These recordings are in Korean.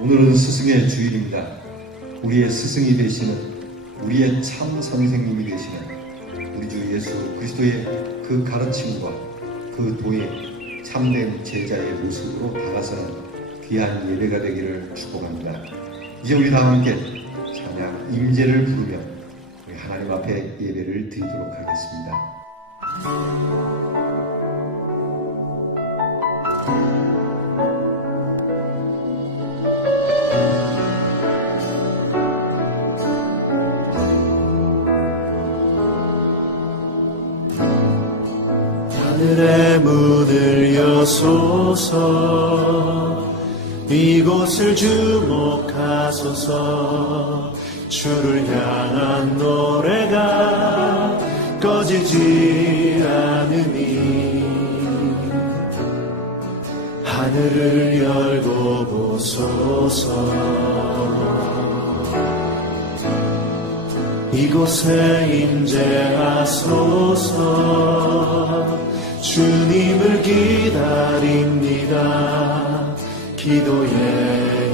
오늘은 스승의 주일입니다. 우리의 스승이 되시는, 우리의 참 선생님이 되시는 우리 주 예수 그리스도의 그 가르침과 그 도의 참된 제자의 모습으로 다가서는 귀한 예배가 되기를 축복합니다. 이제 우리 다 함께 찬양 임재를 부르며 우리 하나님 앞에 예배를 드리도록 하겠습니다. 하늘의 문을 여소서, 이곳을 주목하소서. 주를 향한 노래가 꺼지지 않으니 하늘을 열고 보소서. 이곳에 임재하소서. 주님을 기다립니다. 기도의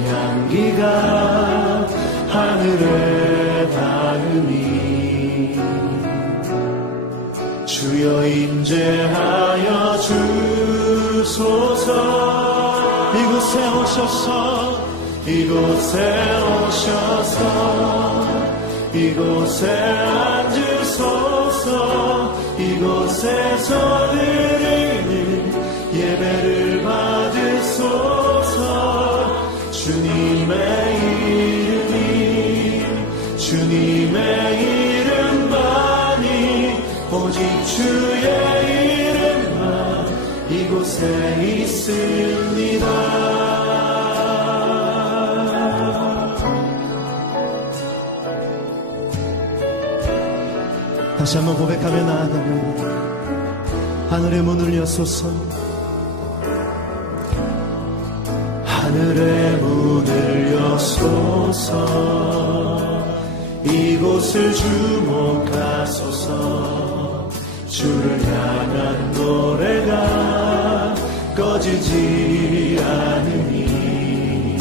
향기가 하늘에 닿으니 주여 임재하여 주소서. 이곳에 오셔서, 이곳에 오셔서, 이곳에 앉으소서. 이곳에서 드리는 예배를 받으소서. 주님의 이름이, 주님의 이름만이, 오직 주의 이름만 이곳에 있습니다. 다시 한번 고백하며 나아가면 하늘의 문을 여소서. 하늘의 문을 여소서. 이곳을 주목하소서. 주를 향한 노래가 꺼지지 않으니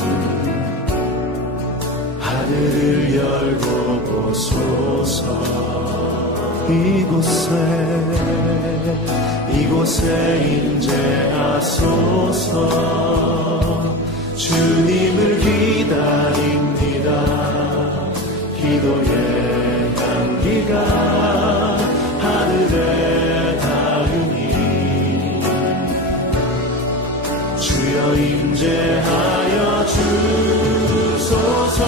하늘을 열고 보소서. 이곳에 임재하소서. 주님을 기다립니다. 기도의 향기가 하늘에 닿으니 주여 임재하여 주소서.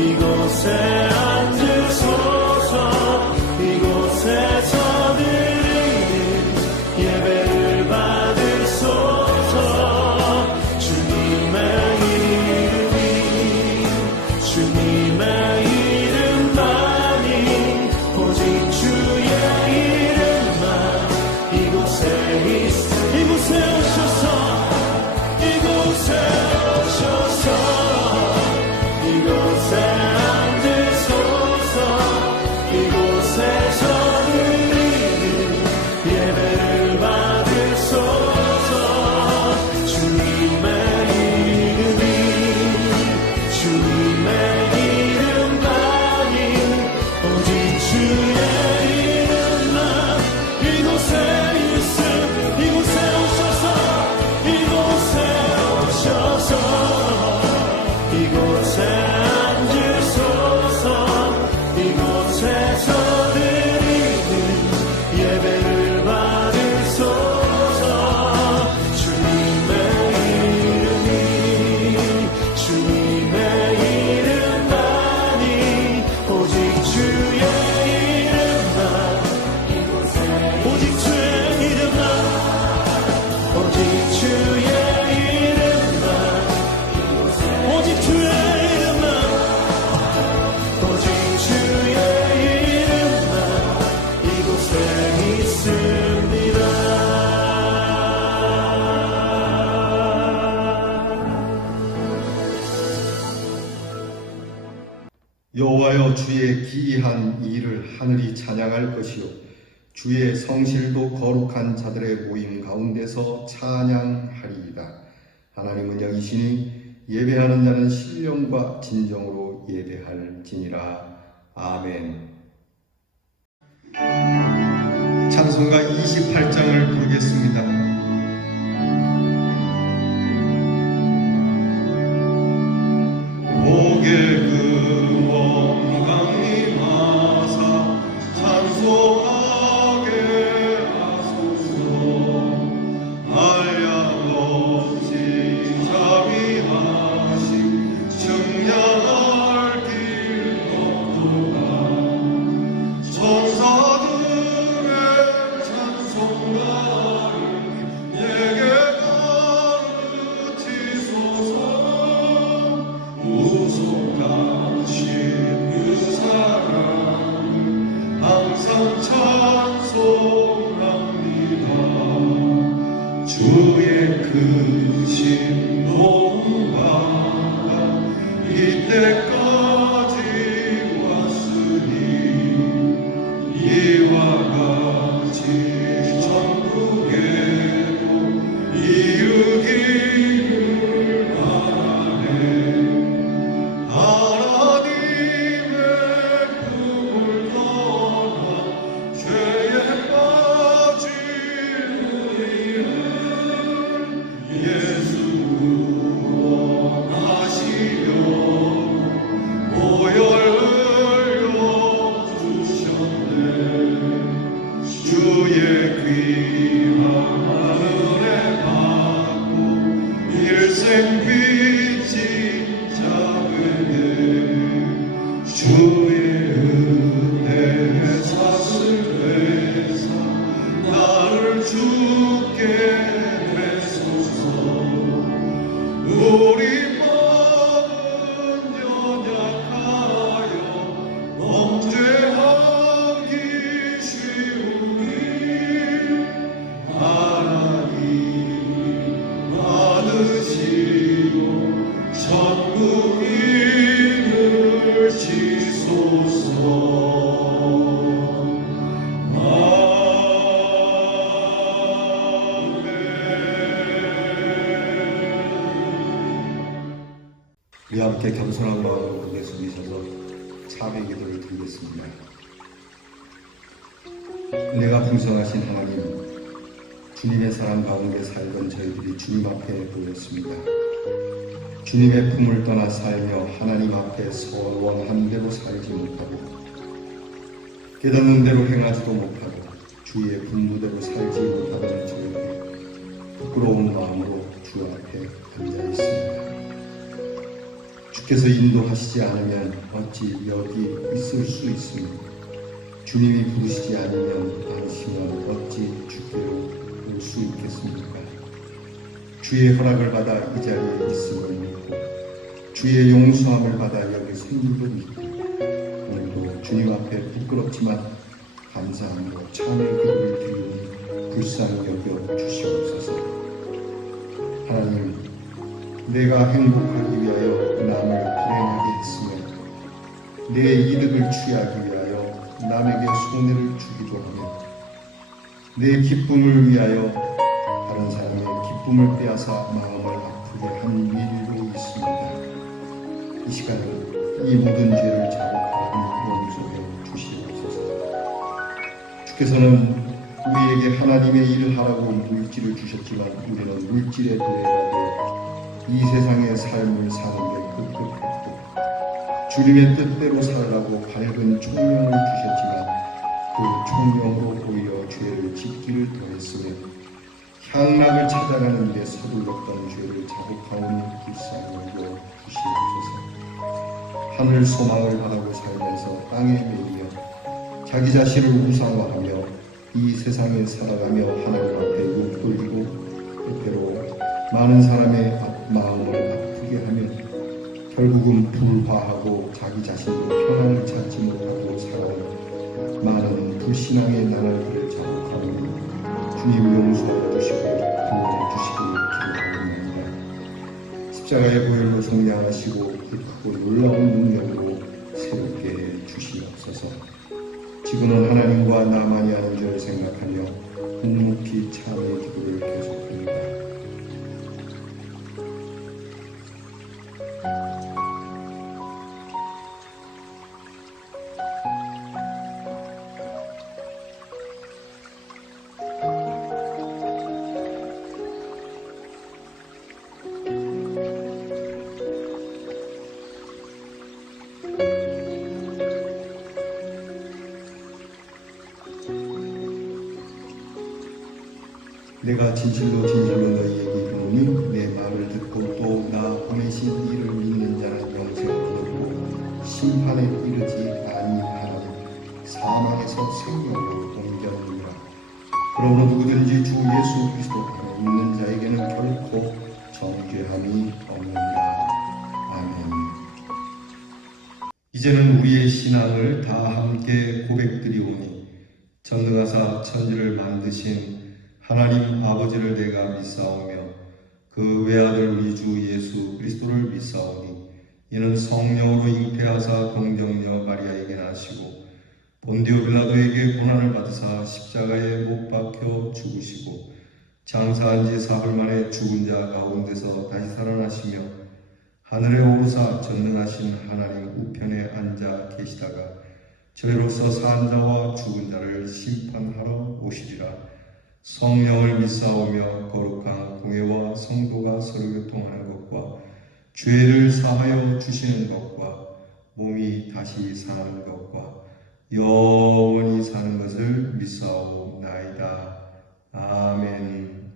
이곳에 앉으소서. 이곳에서 드리는 예배를 받으소서. 주님의 이름이, 주님의 이름만이, 오직 주의 이름만 이곳에 있어. 이곳에 오셔서, 이곳에 오셔서, 이곳에 이곳에서 드리는 예배를 받으소서. 주님의 이름이, 주님의 이름만이, 오직 주의 이름만 이곳에 있음. 이곳에 오셔서, 이곳에 오셔서, 이곳에 앉으소서. 이곳에서 드리는 예배를 받으소서. 주님의 이름이, 주님의 이름만이, 오직 주의 이름만 이곳에, 오직 주의 이름만, 오직 주의 이름만 이곳에, 오직 주의 이름만, 오직 주의 이름만 이곳에 있습니다. 여호와여, 주의 기이한 일을 하늘이 찬양할 것이요 주의 성실도 거룩한 자들의 모임 가운데서 찬양하리이다. 하나님은 여기시니 예배하는 자는 신령과 진정으로 예배할지니라. 아멘. 찬송가 28장을 부르겠습니다. 복의 근원 강림하사 찬송하게 하소서. 한량 없이 자비하심 증량할 길 없도다. 천사들의 찬송가를 내게 가르치소서. 무속하신 그 사랑을 항상 찬송합니다. 주의 크신 도움받아 이때까지 왔으니 이와 같이 전국에도 이루기를 바라네. 하나님의 품을 떠나 죄에 빠진 우리를 예수 구원하시려고 보혈 흘려 주셨네. 주의 귀한 은혜 받고 일생 빚진 자에게 주의 은혜에 샀을 회사 나를 주께 맺소서. 우리 마음은 연약하여 범죄하기 쉬우니 하나님 받으시고 천국인을 지소서. 우리 함께 겸손한 마음으로 고개 숙이셔서 차례 기도를 드리겠습니다. 은혜가 풍성하신 하나님, 주님의 사랑 가운데 살던 저희들이 주님 앞에 모였습니다. 주님의 품을 떠나 살며 하나님 앞에 원한 대로 살지 못하고 깨닫는 대로 행하지도 못하고 주의 분부대로 살지 못하는 저희들이 부끄러운 마음으로 주 앞에 앉아 있습니다. 주께서 인도하시지 않으면 어찌 여기 있을 수 있습니까? 주님이 부르시지 않으면 어찌 주께로 올 수 있겠습니까? 주의 허락을 받아 이 자리에 있음을 믿고 주의 용서함을 받아 여기 선 줄을 믿고 오늘도 주님 앞에 부끄럽지만 감사함으로 찬의 기도를 드리니 불쌍히 여겨 주시옵소서. 하나님, 내가 행복하기 위하여 남을 불행하게 했으며 내 이득을 취하기 위하여 남에게 손해를 주기도 하며 내 기쁨을 위하여 다른 사람의 기쁨을 빼앗아 마음을 아프게 한 일도 있습니다. 이 시간에 이 모든 죄를 자복하고 용서해 주시옵소서. 주께서는 우리에게 하나님의 일을 하라고 물질을 주셨지만 우리는 물질에 도래하되 이 세상의 삶을 사는 데 급급했고 주님의 뜻대로 살라고 밝은 총명을 주셨지만 그 총명으로 오히려 죄를 짓기를 더했으며 향락을 찾아가는 데 서둘렀던 죄를 자복하오니 불쌍히 여겨 주시옵소서. 하늘 소망을 바라고 살면서 땅에 매이며 자기 자신을 우상화하며 이 세상에 살아가며 하나님 앞에 욕 돌리고 때때로 많은 사람의 마음을 아프게 하며 결국은 불화하고 자기 자신도 평안을 찾지 못하고 살아온 많은 불신앙의 나날들을 자복하오니 주님 용서해 주시고 구원해 주시길 기도합니다. 십자가의 보혈로 성량하시고 그 크고 놀라운 능력으로 새롭게 해 주시옵소서. 지금은 하나님과 나만이 아는 줄 생각하며 묵묵히 참의 기도를 계속합니다. 내가 진실로 너희에게 이르노니 내 말을 듣고 또 나 보내신 이를 믿는 자는 영생을 얻고 심판에 이르지 아니하나니 사망에서 생명으로 옮겨느니라. 그러므로 누구든지 주 예수 그리스도를 믿는 자에게는 결코 정죄함이 없느니라. 아멘. 이제는 우리의 신앙을 다 함께 고백드리오니 전능하사 천지를 만드신 하나님 아버지를 내가 믿사오며 그 외아들 우리 주 예수 그리스도를 믿사오니 이는 성령으로 잉태하사 동정녀 마리아에게 나시고 본디오 빌라도에게 고난을 받으사 십자가에 못 박혀 죽으시고 장사한 지 사흘 만에 죽은 자 가운데서 다시 살아나시며 하늘에 오르사 전능하신 하나님 우편에 앉아 계시다가 저희로서 산 자와 죽은 자를 심판하러 오시리라. 성령을 믿사오며 거룩한 공회와 성도가 서로 교통하는 것과 죄를 사하여 주시는 것과 몸이 다시 사는 것과 영원히 사는 것을 믿사오나이다. 아멘.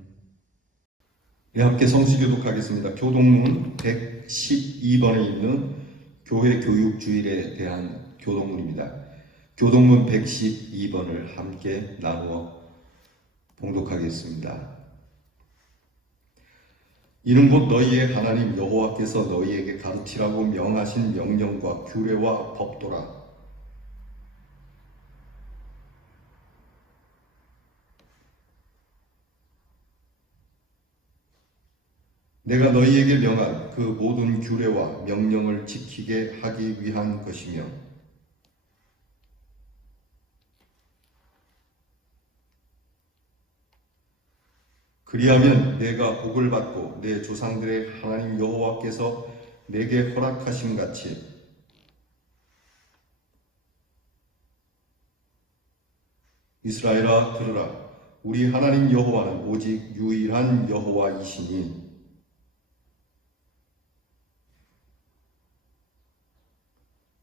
네, 함께 성시 교독하겠습니다. 교동문 112번에 있는 교회 교육주일에 대한 교동문입니다. 교동문 112번을 함께 나누어 봉독하겠습니다. 이는 곧 너희의 하나님 여호와께서 너희에게 가르치라고 명하신 명령과 규례와 법도라. 내가 너희에게 명한 그 모든 규례와 명령을 지키게 하기 위한 것이며 그리하면 내가 복을 받고 내 조상들의 하나님 여호와께서 내게 허락하신 같이 이스라엘아 들으라. 우리 하나님 여호와는 오직 유일한 여호와이시니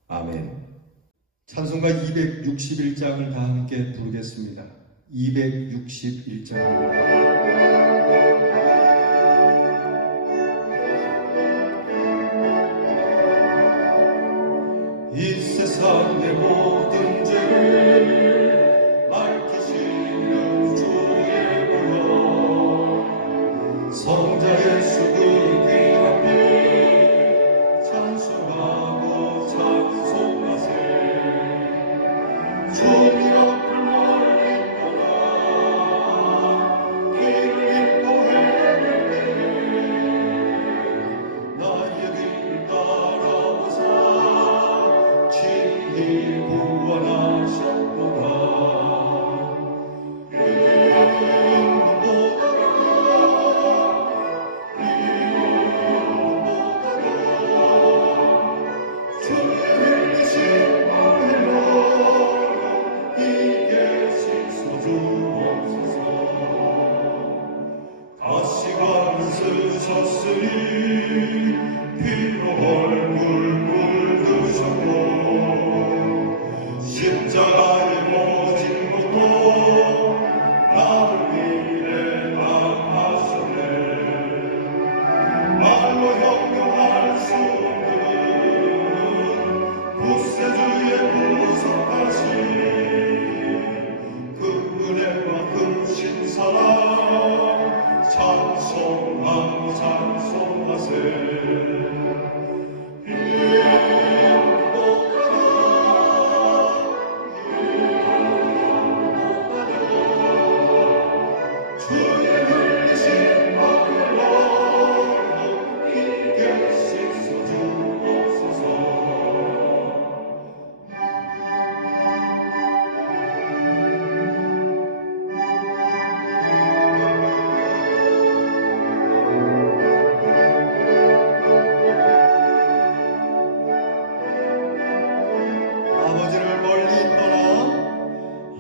아멘. 찬송가 261장을 다 함께 부르겠습니다. 261장입니다. 이 세상의 모든 죄를 밝히시는 주의 보혈 성자 예수 그 귀한 피 찬송하고 찬송하세. 주님 앞을 멀리 떠나 길을 잃고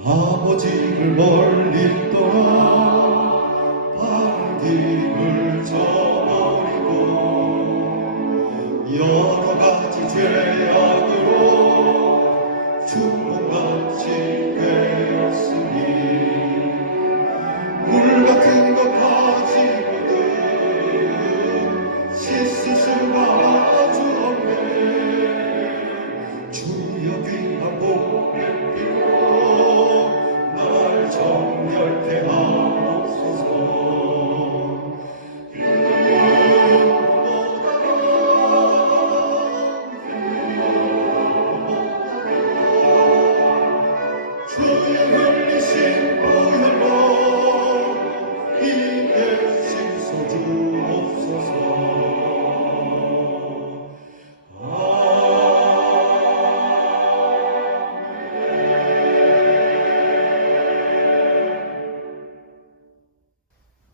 아버지를 멀리 떠나 바른 길을 저버리고 여러 가지 죄악으로 축복받지 되었으니 물 같은 것 가지고는 씻을 수가 아주 없네. 주여 귀한 복의 피로 날 정결케 하옵소서. 주의 흘리신 보혈로 입에 씻어주옵소서.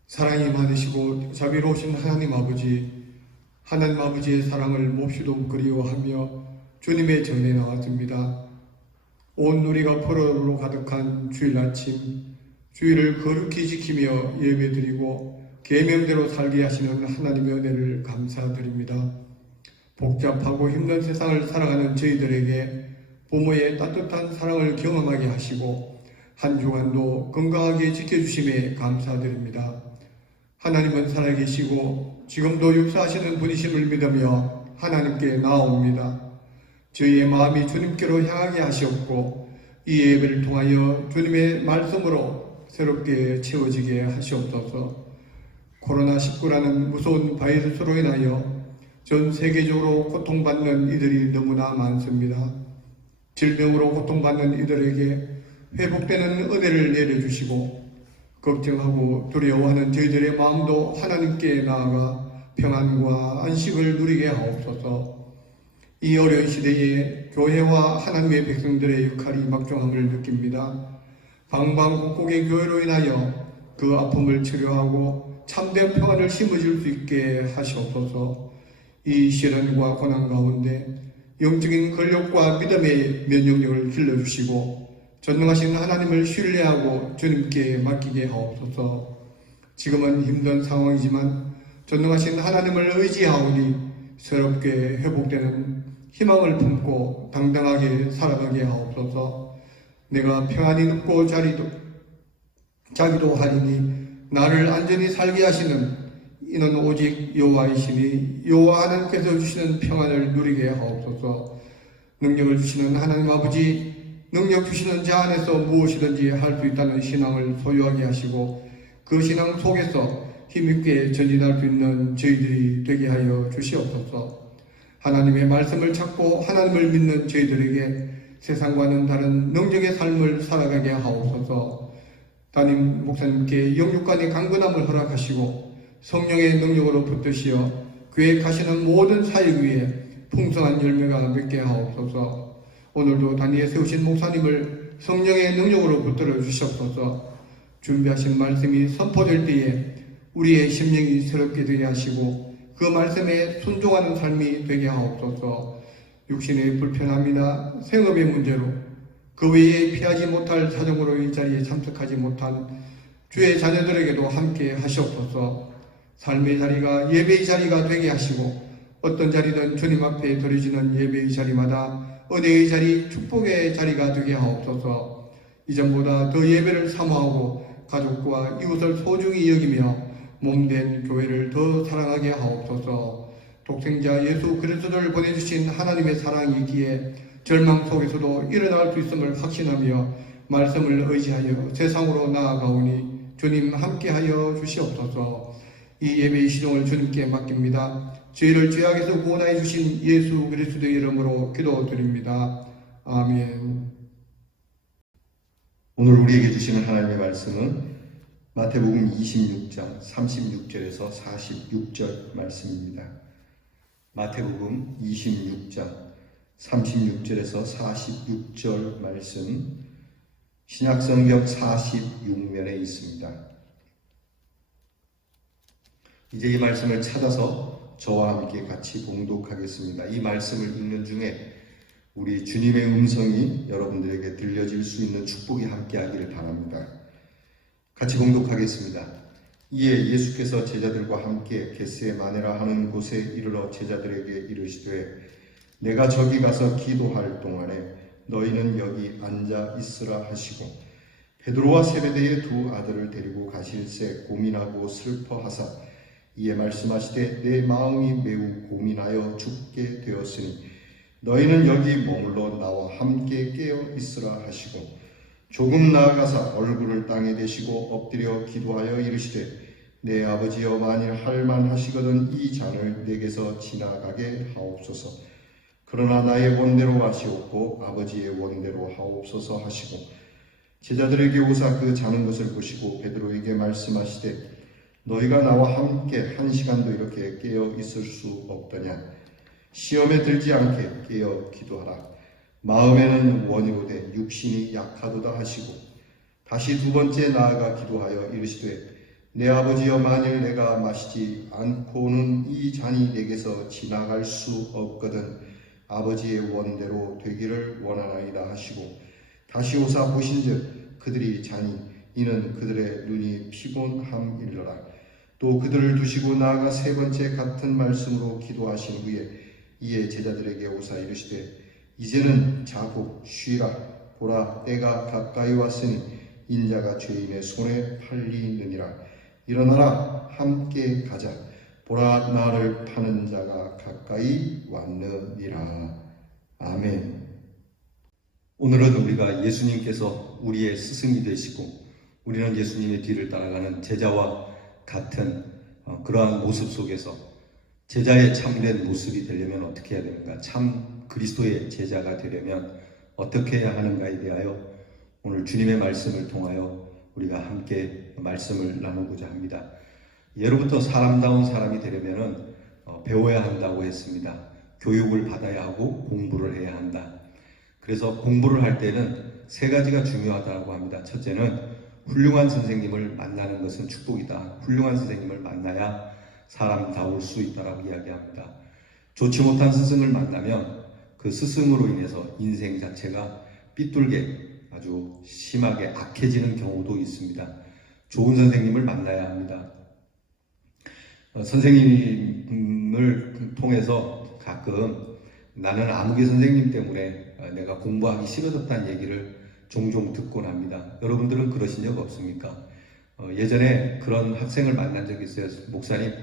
사랑이 많으시고 자비로우신 하나님 아버지, 하나님 아버지의 사랑을 몹시도 그리워하며 주님의 전에 나왔습니다. 온 우리가 포로로 가득한 주일 아침, 주일을 거룩히 지키며 예배드리고 계명대로 살게 하시는 하나님의 은혜를 감사드립니다. 복잡하고 힘든 세상을 살아가는 저희들에게 부모의 따뜻한 사랑을 경험하게 하시고 한 주간도 건강하게 지켜주심에 감사드립니다. 하나님은 살아계시고 지금도 역사하시는 분이심을 믿으며 하나님께 나아옵니다. 저희의 마음이 주님께로 향하게 하시옵고 이 예배를 통하여 주님의 말씀으로 새롭게 채워지게 하시옵소서. 코로나19라는 무서운 바이러스로 인하여 전 세계적으로 고통받는 이들이 너무나 많습니다. 질병으로 고통받는 이들에게 회복되는 은혜를 내려주시고 걱정하고 두려워하는 저희들의 마음도 하나님께 나아가 평안과 안식을 누리게 하옵소서. 이 어려운 시대에 교회와 하나님의 백성들의 역할이 막중함을 느낍니다. 방방곡곡의 교회로 인하여 그 아픔을 치료하고 참된 평안을 심어줄 수 있게 하시옵소서. 이 시련과 고난 가운데 영적인 권력과 믿음의 면역력을 길러주시고 전능하신 하나님을 신뢰하고 주님께 맡기게 하옵소서. 지금은 힘든 상황이지만 전능하신 하나님을 의지하오니 새롭게 회복되는 희망을 품고 당당하게 살아가게 하옵소서. 내가 평안히 눕고 자기도 하리니 나를 안전히 살게 하시는 이는 오직 여호와이시니 여호와 하나님께서 주시는 평안을 누리게 하옵소서. 능력을 주시는 하나님 아버지, 능력 주시는 자 안에서 무엇이든지 할 수 있다는 신앙을 소유하게 하시고 그 신앙 속에서 힘있게 전진할 수 있는 저희들이 되게 하여 주시옵소서. 하나님의 말씀을 찾고 하나님을 믿는 저희들에게 세상과는 다른 능력의 삶을 살아가게 하옵소서. 담임 목사님께 영육간의 강건함을 허락하시고 성령의 능력으로 붙드시어 계획하시는 모든 사역 위에 풍성한 열매가 맺게 하옵소서. 오늘도 단위에 세우신 목사님을 성령의 능력으로 붙들어 주시옵소서. 준비하신 말씀이 선포될 때에 우리의 심령이 새롭게 되게 하시고 그 말씀에 순종하는 삶이 되게 하옵소서. 육신의 불편함이나 생업의 문제로 그 외에 피하지 못할 사정으로 이 자리에 참석하지 못한 주의 자녀들에게도 함께 하시옵소서. 삶의 자리가 예배의 자리가 되게 하시고 어떤 자리든 주님 앞에 드려지는 예배의 자리마다 은혜의 자리, 축복의 자리가 되게 하옵소서. 이전보다 더 예배를 사모하고 가족과 이웃을 소중히 여기며 몸된 교회를 더 사랑하게 하옵소서. 독생자 예수 그리스도를 보내주신 하나님의 사랑이 있기에 절망 속에서도 일어날 수 있음을 확신하며 말씀을 의지하여 세상으로 나아가오니 주님 함께하여 주시옵소서. 이 예배의 시종을 주님께 맡깁니다. 저희를 죄악에서 구원하여 주신 예수 그리스도의 이름으로 기도드립니다. 아멘. 오늘 우리에게 주시는 하나님의 말씀은 마태복음 26장 36절에서 46절 말씀입니다. 마태복음 26장 36절에서 46절 말씀, 신약성경 46면에 있습니다. 이제 이 말씀을 찾아서 저와 함께 같이 봉독하겠습니다. 이 말씀을 읽는 중에 우리 주님의 음성이 여러분들에게 들려질 수 있는 축복이 함께하기를 바랍니다. 같이 공독하겠습니다. 이에 예수께서 제자들과 함께 겟세마네라 하는 곳에 이르러 제자들에게 이르시되 내가 저기 가서 기도할 동안에 너희는 여기 앉아 있으라 하시고 베드로와 세베대의 두 아들을 데리고 가실새 고민하고 슬퍼하사 이에 말씀하시되 내 마음이 매우 고민하여 죽게 되었으니 너희는 여기 머물러 나와 함께 깨어 있으라 하시고 조금 나아가사 얼굴을 땅에 대시고 엎드려 기도하여 이르시되 내 아버지여 만일 할만하시거든 이 잔을 내게서 지나가게 하옵소서. 그러나 나의 원대로 하시옵고 아버지의 원대로 하옵소서 하시고 제자들에게 오사 그 자는 것을 보시고 베드로에게 말씀하시되 너희가 나와 함께 한 시간도 이렇게 깨어 있을 수 없더냐. 시험에 들지 않게 깨어 기도하라. 마음에는 원이로되 육신이 약하도다 하시고 다시 두 번째 나아가 기도하여 이르시되 내 아버지여 만일 내가 마시지 않고는 이 잔이 내게서 지나갈 수 없거든 아버지의 원대로 되기를 원하나이다 하시고 다시 오사 보신즉 그들이 자니 이는 그들의 눈이 피곤함일러라. 또 그들을 두시고 나아가 세 번째 같은 말씀으로 기도하신 후에 이에 제자들에게 오사 이르시되 이제는 자고 쉬라. 보라 때가 가까이 왔으니 인자가 죄인의 손에 팔리느니라. 일어나라 함께 가자. 보라 나를 파는 자가 가까이 왔느니라. 아멘. 오늘은 우리가 예수님께서 우리의 스승이 되시고 우리는 예수님의 뒤를 따라가는 제자와 같은 그러한 모습 속에서 제자의 참된 모습이 되려면 어떻게 해야 되는가, 참 그리스도의 제자가 되려면 어떻게 해야 하는가에 대하여 오늘 주님의 말씀을 통하여 우리가 함께 말씀을 나누고자 합니다. 예로부터 사람다운 사람이 되려면 배워야 한다고 했습니다. 교육을 받아야 하고 공부를 해야 한다. 그래서 공부를 할 때는 세 가지가 중요하다고 합니다. 첫째는 훌륭한 선생님을 만나는 것은 축복이다. 훌륭한 선생님을 만나야 사람다울 수 있다라고 이야기합니다. 좋지 못한 스승을 만나면 그 스승으로 인해서 인생 자체가 삐뚤게 아주 심하게 악해지는 경우도 있습니다. 좋은 선생님을 만나야 합니다. 선생님을 통해서 가끔 나는 아무개 선생님 때문에 내가 공부하기 싫어졌다는 얘기를 종종 듣곤 합니다. 여러분들은 그러신 적 없습니까? 예전에 그런 학생을 만난 적이 있어요. 목사님,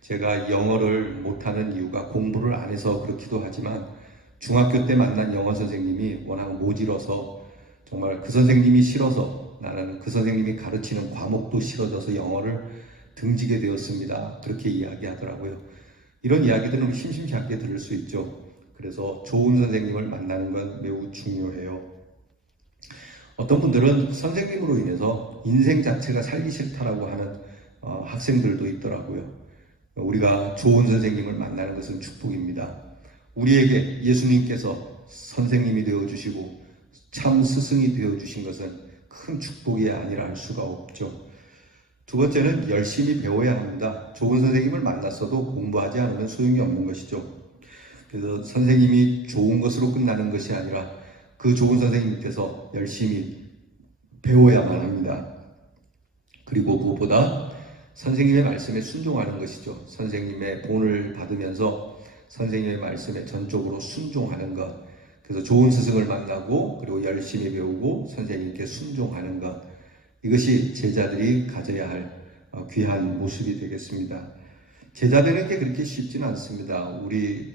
제가 영어를 못하는 이유가 공부를 안 해서 그렇기도 하지만 중학교 때 만난 영어 선생님이 워낙 모질어서 정말 그 선생님이 싫어서 나는 그 선생님이 가르치는 과목도 싫어져서 영어를 등지게 되었습니다. 그렇게 이야기하더라고요. 이런 이야기들은 심심치 않게 들을 수 있죠. 그래서 좋은 선생님을 만나는 건 매우 중요해요. 어떤 분들은 선생님으로 인해서 인생 자체가 살기 싫다라고 하는 학생들도 있더라고요. 우리가 좋은 선생님을 만나는 것은 축복입니다. 우리에게 예수님께서 선생님이 되어주시고 참 스승이 되어주신 것은 큰 축복이 아니라 할 수가 없죠. 두 번째는 열심히 배워야 합니다. 좋은 선생님을 만났어도 공부하지 않으면 소용이 없는 것이죠. 그래서 선생님이 좋은 것으로 끝나는 것이 아니라 그 좋은 선생님 밑에서 열심히 배워야만 합니다. 그리고 무엇보다 선생님의 말씀에 순종하는 것이죠. 선생님의 본을 받으면서 선생님의 말씀에 전적으로 순종하는 것. 그래서 좋은 스승을 만나고 그리고 열심히 배우고 선생님께 순종하는 것. 이것이 제자들이 가져야 할 귀한 모습이 되겠습니다. 제자 되는 게 그렇게 쉽지는 않습니다. 우리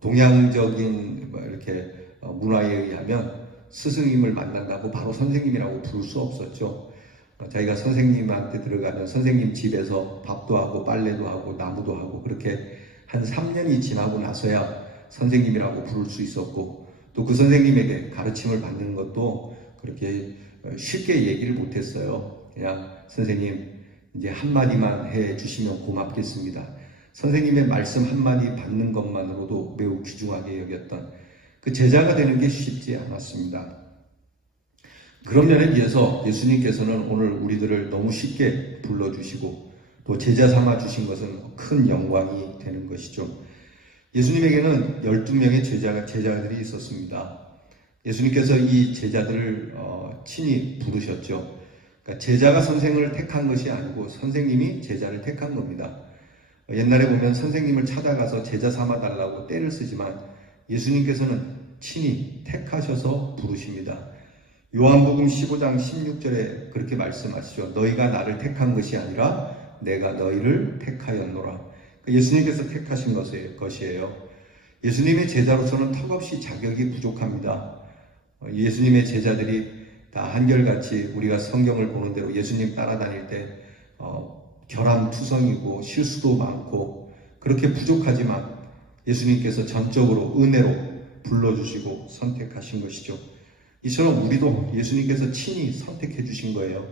동양적인 이렇게 문화에 의하면 스승님을 만난다고 바로 선생님이라고 부를 수 없었죠. 자기가 선생님한테 들어가면 선생님 집에서 밥도 하고 빨래도 하고 나무도 하고 그렇게 한 3년이 지나고 나서야 선생님이라고 부를 수 있었고 또 그 선생님에게 가르침을 받는 것도 그렇게 쉽게 얘기를 못했어요. 그냥 선생님 이제 한마디만 해주시면 고맙겠습니다. 선생님의 말씀 한마디 받는 것만으로도 매우 귀중하게 여겼던 그 제자가 되는 게 쉽지 않았습니다. 그런 면에 비해서 예수님께서는 오늘 우리들을 너무 쉽게 불러주시고 또 제자 삼아 주신 것은 큰 영광이 되는 것이죠. 예수님에게는 12명의 제자들이 있었습니다. 예수님께서 이 제자들을 친히 부르셨죠. 그러니까 제자가 선생을 택한 것이 아니고 선생님이 제자를 택한 겁니다. 옛날에 보면 선생님을 찾아가서 제자 삼아 달라고 떼를 쓰지만 예수님께서는 친히 택하셔서 부르십니다. 요한복음 15장 16절에 그렇게 말씀하시죠. 너희가 나를 택한 것이 아니라 내가 너희를 택하였노라. 예수님께서 택하신 것이에요. 예수님의 제자로서는 턱없이 자격이 부족합니다. 예수님의 제자들이 다 한결같이 우리가 성경을 보는 대로 예수님 따라다닐 때 결함투성이고 실수도 많고 그렇게 부족하지만 예수님께서 전적으로 은혜로 불러주시고 선택하신 것이죠. 이처럼 우리도 예수님께서 친히 선택해 주신 거예요.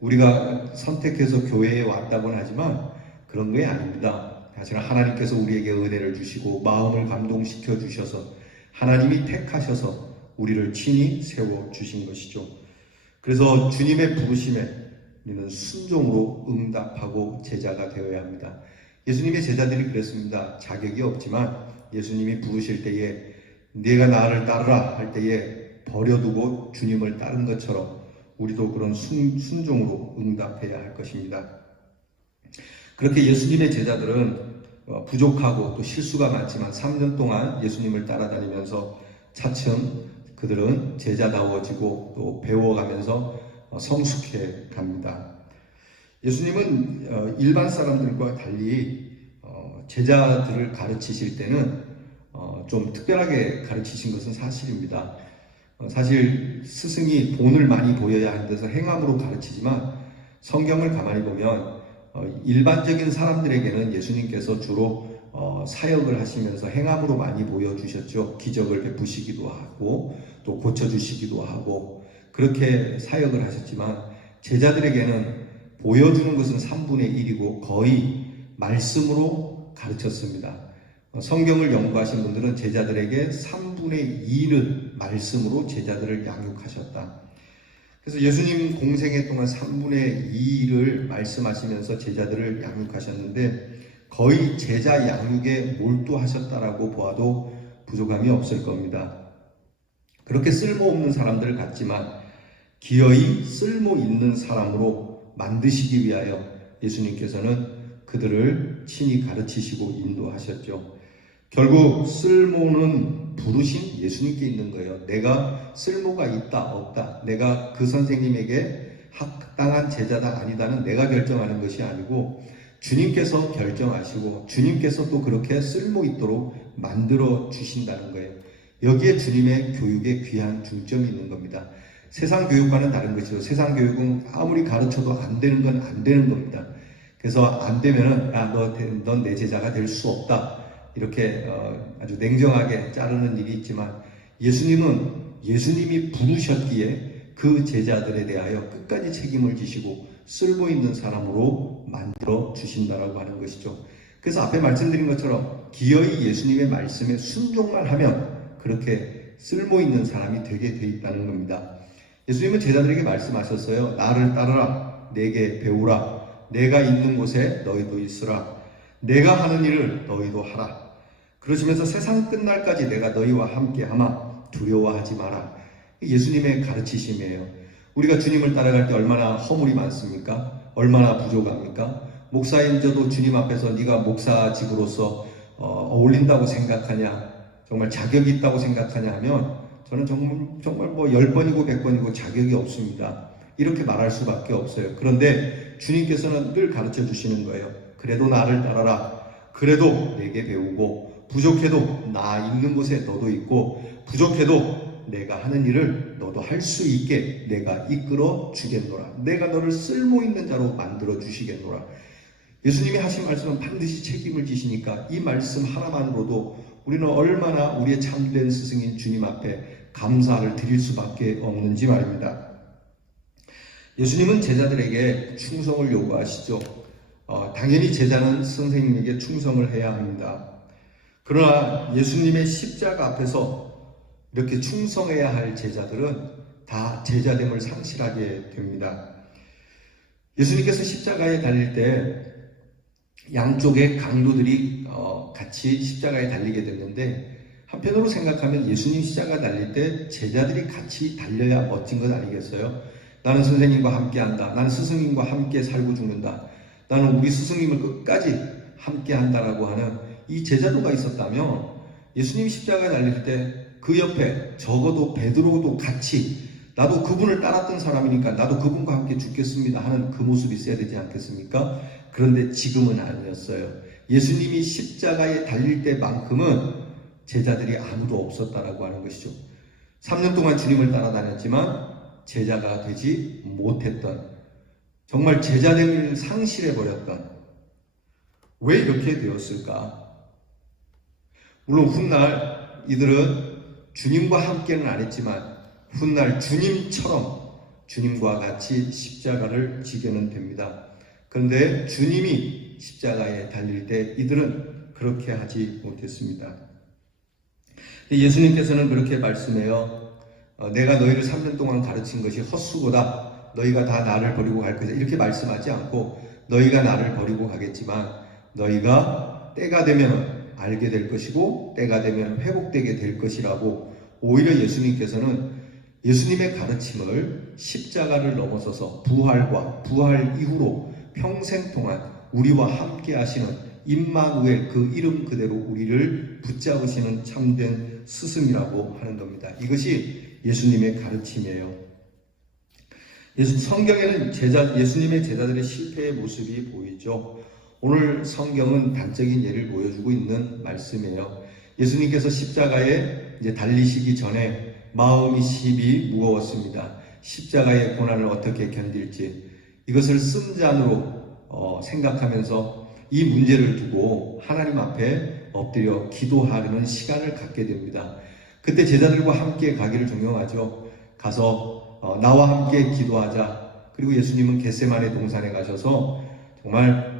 우리가 선택해서 교회에 왔다고는 하지만 그런 게 아닙니다. 사실 하나님께서 우리에게 은혜를 주시고 마음을 감동시켜 주셔서 하나님이 택하셔서 우리를 친히 세워 주신 것이죠. 그래서 주님의 부르심에 우리는 순종으로 응답하고 제자가 되어야 합니다. 예수님의 제자들이 그랬습니다. 자격이 없지만 예수님이 부르실 때에 네가 나를 따르라 할 때에 버려두고 주님을 따른 것처럼 우리도 그런 순종으로 응답해야 할 것입니다. 그렇게 예수님의 제자들은 부족하고 또 실수가 많지만 3년 동안 예수님을 따라다니면서 차츰 그들은 제자다워지고 또 배워가면서 성숙해 갑니다. 예수님은 일반 사람들과 달리 제자들을 가르치실 때는 좀 특별하게 가르치신 것은 사실입니다. 사실 스승이 본을 많이 보여야 하는 데서 행함으로 가르치지만 성경을 가만히 보면 일반적인 사람들에게는 예수님께서 주로 사역을 하시면서 행함으로 많이 보여주셨죠. 기적을 베푸시기도 하고 또 고쳐주시기도 하고 그렇게 사역을 하셨지만 제자들에게는 보여주는 것은 3분의 1이고 거의 말씀으로 가르쳤습니다. 성경을 연구하신 분들은 제자들에게 3분의 2를 말씀으로 제자들을 양육하셨다. 그래서 예수님 공생애 동안 3분의 2를 말씀하시면서 제자들을 양육하셨는데 거의 제자 양육에 몰두하셨다라고 보아도 부족함이 없을 겁니다. 그렇게 쓸모없는 사람들 같지만 기어이 쓸모 있는 사람으로 만드시기 위하여 예수님께서는 그들을 친히 가르치시고 인도하셨죠. 결국 쓸모는 부르신 예수님께 있는 거예요. 내가 쓸모가 있다 없다, 내가 그 선생님에게 합당한 제자다 아니다는 내가 결정하는 것이 아니고 주님께서 결정하시고 주님께서 또 그렇게 쓸모 있도록 만들어 주신다는 거예요. 여기에 주님의 교육에 귀한 중점이 있는 겁니다. 세상 교육과는 다른 것이죠. 세상 교육은 아무리 가르쳐도 안 되는 건 안 되는 겁니다. 그래서 안 되면은 넌 내 제자가 될 수 없다. 이렇게 아주 냉정하게 자르는 일이 있지만 예수님은 예수님이 부르셨기에 그 제자들에 대하여 끝까지 책임을 지시고 쓸모 있는 사람으로 만들어 주신다라고 하는 것이죠. 그래서 앞에 말씀드린 것처럼 기어이 예수님의 말씀에 순종만 하면 그렇게 쓸모 있는 사람이 되게 돼 있다는 겁니다. 예수님은 제자들에게 말씀하셨어요. 나를 따르라, 내게 배우라, 내가 있는 곳에 너희도 있으라, 내가 하는 일을 너희도 하라. 그러시면서 세상 끝날까지 내가 너희와 함께 하마 두려워하지 마라. 예수님의 가르치심이에요. 우리가 주님을 따라갈 때 얼마나 허물이 많습니까? 얼마나 부족합니까? 목사인저도 주님 앞에서 네가 목사직으로서 어울린다고 생각하냐, 정말 자격이 있다고 생각하냐 하면 저는 정말 뭐 10번이고 100번이고 자격이 없습니다. 이렇게 말할 수밖에 없어요. 그런데 주님께서는 늘 가르쳐 주시는 거예요. 그래도 나를 따라라. 그래도 내게 배우고 부족해도 나 있는 곳에 너도 있고 부족해도 내가 하는 일을 너도 할 수 있게 내가 이끌어 주겠노라. 내가 너를 쓸모 있는 자로 만들어 주시겠노라. 예수님이 하신 말씀은 반드시 책임을 지시니까 이 말씀 하나만으로도 우리는 얼마나 우리의 참된 스승인 주님 앞에 감사를 드릴 수밖에 없는지 말입니다. 예수님은 제자들에게 충성을 요구하시죠. 당연히 제자는 선생님에게 충성을 해야 합니다. 그러나 예수님의 십자가 앞에서 이렇게 충성해야 할 제자들은 다 제자됨을 상실하게 됩니다. 예수님께서 십자가에 달릴 때 양쪽의 강도들이 같이 십자가에 달리게 됐는데, 한편으로 생각하면 예수님 십자가 달릴 때 제자들이 같이 달려야 멋진 것 아니겠어요? 나는 선생님과 함께 한다. 나는 스승님과 함께 살고 죽는다. 나는 우리 스승님을 끝까지 함께 한다라고 하는 이 제자도가 있었다면, 예수님 십자가 달릴 때 그 옆에 적어도 베드로도 같이 나도 그분을 따랐던 사람이니까 나도 그분과 함께 죽겠습니다 하는 그 모습이 있어야 되지 않겠습니까? 그런데 지금은 아니었어요. 예수님이 십자가에 달릴 때만큼은 제자들이 아무도 없었다라고 하는 것이죠. 3년 동안 주님을 따라다녔지만 제자가 되지 못했던, 정말 제자됨을 상실해버렸던, 왜 이렇게 되었을까? 물론 훗날 이들은 주님과 함께는 안 했지만 훗날 주님처럼 주님과 같이 십자가를 지게는 됩니다. 그런데 주님이 십자가에 달릴 때 이들은 그렇게 하지 못했습니다. 예수님께서는 그렇게 말씀해요. 내가 너희를 3년 동안 가르친 것이 헛수고다. 너희가 다 나를 버리고 갈 것이다. 이렇게 말씀하지 않고 너희가 나를 버리고 가겠지만 너희가 때가 되면 알게 될 것이고 때가 되면 회복되게 될 것이라고, 오히려 예수님께서는 예수님의 가르침을 십자가를 넘어서서 부활과 부활 이후로 평생 동안 우리와 함께 하시는 임마누엘, 그 이름 그대로 우리를 붙잡으시는 참된 스승이라고 하는 겁니다. 이것이 예수님의 가르침이에요. 성경에는 예수님의 제자들의 실패의 모습이 보이죠. 오늘 성경은 단적인 예를 보여주고 있는 말씀이에요. 예수님께서 십자가에 이제 달리시기 전에 마음이 심히 무거웠습니다. 십자가의 고난을 어떻게 견딜지, 이것을 쓴잔으로 생각하면서 이 문제를 두고 하나님 앞에 엎드려 기도하려는 시간을 갖게 됩니다. 그때 제자들과 함께 가기를 종용하죠. 가서 나와 함께 기도하자. 그리고 예수님은 겟세마네 동산에 가셔서 정말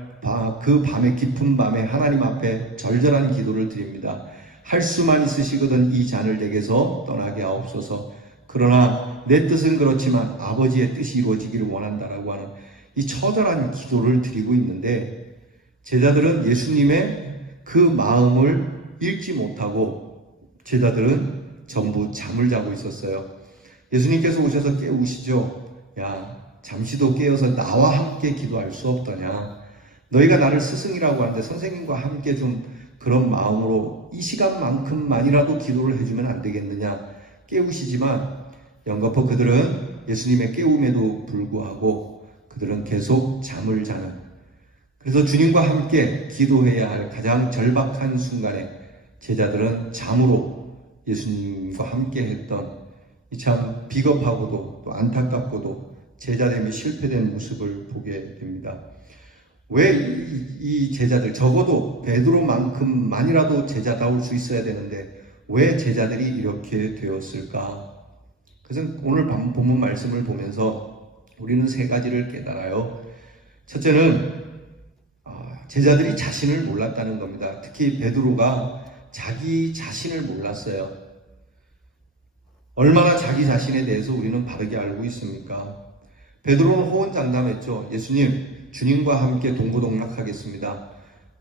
그 밤에, 깊은 밤에 하나님 앞에 절절한 기도를 드립니다. 할 수만 있으시거든 이 잔을 내게서 떠나게 하옵소서. 그러나 내 뜻은 그렇지만 아버지의 뜻이 이루어지기를 원한다라고 하는 이 처절한 기도를 드리고 있는데, 제자들은 예수님의 그 마음을 읽지 못하고 제자들은 전부 잠을 자고 있었어요. 예수님께서 오셔서 깨우시죠. 야, 잠시도 깨어서 나와 함께 기도할 수 없더냐. 너희가 나를 스승이라고 하는데 선생님과 함께 좀 그런 마음으로 이 시간만큼만이라도 기도를 해주면 안 되겠느냐. 깨우시지만 연거푸 그들은 예수님의 깨움에도 불구하고 그들은 계속 잠을 자는, 그래서 주님과 함께 기도해야 할 가장 절박한 순간에 제자들은 잠으로 예수님과 함께 했던 이 참 비겁하고도 또 안타깝고도 제자됨이 실패된 모습을 보게 됩니다. 왜 이 제자들, 적어도 베드로만큼만이라도 제자다울 수 있어야 되는데 왜 제자들이 이렇게 되었을까? 그래서 오늘 본문 말씀을 보면서 우리는 세 가지를 깨달아요. 첫째는 제자들이 자신을 몰랐다는 겁니다. 특히 베드로가 자기 자신을 몰랐어요. 얼마나 자기 자신에 대해서 우리는 바르게 알고 있습니까? 베드로는 호언장담했죠. 예수님, 주님과 함께 동고동락하겠습니다.